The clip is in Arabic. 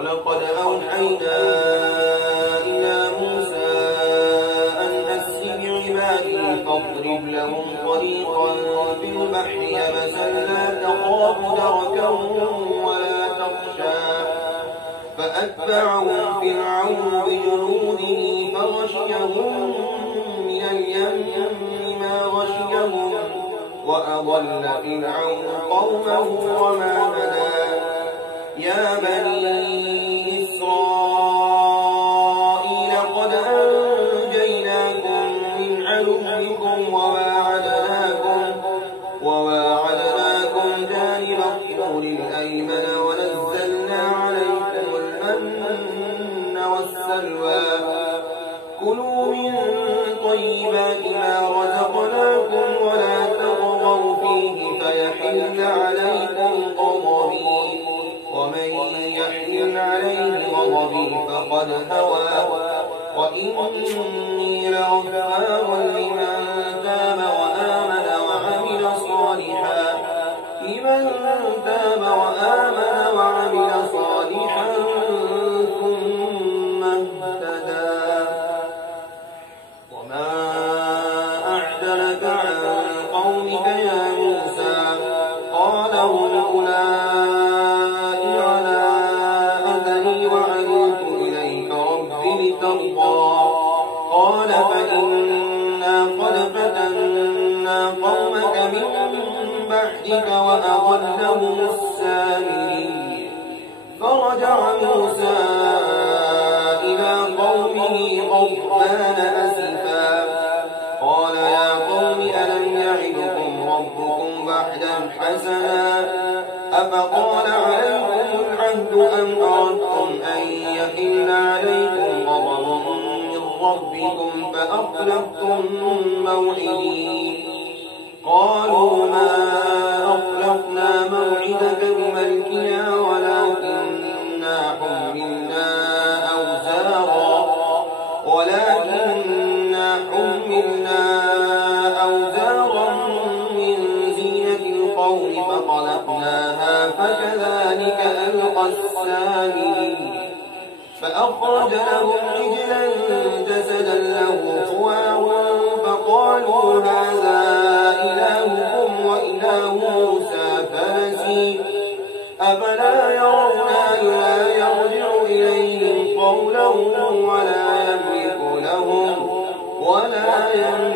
ولقد أوحينا إلى موسى أن أسر بعبادي فاضرب لهم طريقا في البحر يبسا لا تخاف دركا ولا تخشى فأتبعهم فرعون بجنوده فغشيهم من اليم ما غشيهم وأضل فرعون قومه وما هدى يا بني إسرائيل قد أنجيناكم من عدوكم وواعدناكم جانب الطور الأيمن ونزلنا عليكم المن والسلوى كلوا من طيبات ما رزقناكم ولا تطغوا فيه فيحل عليكم غضبي ومن يحلل عليه غضبي فقد هوى وإني لغفار لمن تاب وآمن وعمل صالحا ثم اهتدى وما أعجلك عن قومك يا موسى قال هم أولئك على أثري وعجلت إليك رب لترضى قال فإنا قد فتنا قومك من بعدك وأضلهم السامرين فرجع موسى إلى قومه غضبان أسفا قال يا قوم ألم يعدكم ربكم وعدا حسنا أفطال عليكم العهد أم أردتم أن يحل عليكم غضب من ربكم فأخلفتم موعدي قالوا ما أخلفنا موعدك بملكنا ولكننا حملنا أوزارا من زينة القوم فقلقناها فكذلك ألقى السامري فأخرج لهم عجلا جسدا له خوار فقالوا هذا إلهكم وإله موسى فنسي أفلا يرون ألا يرجع إليهم قولا ولا يملك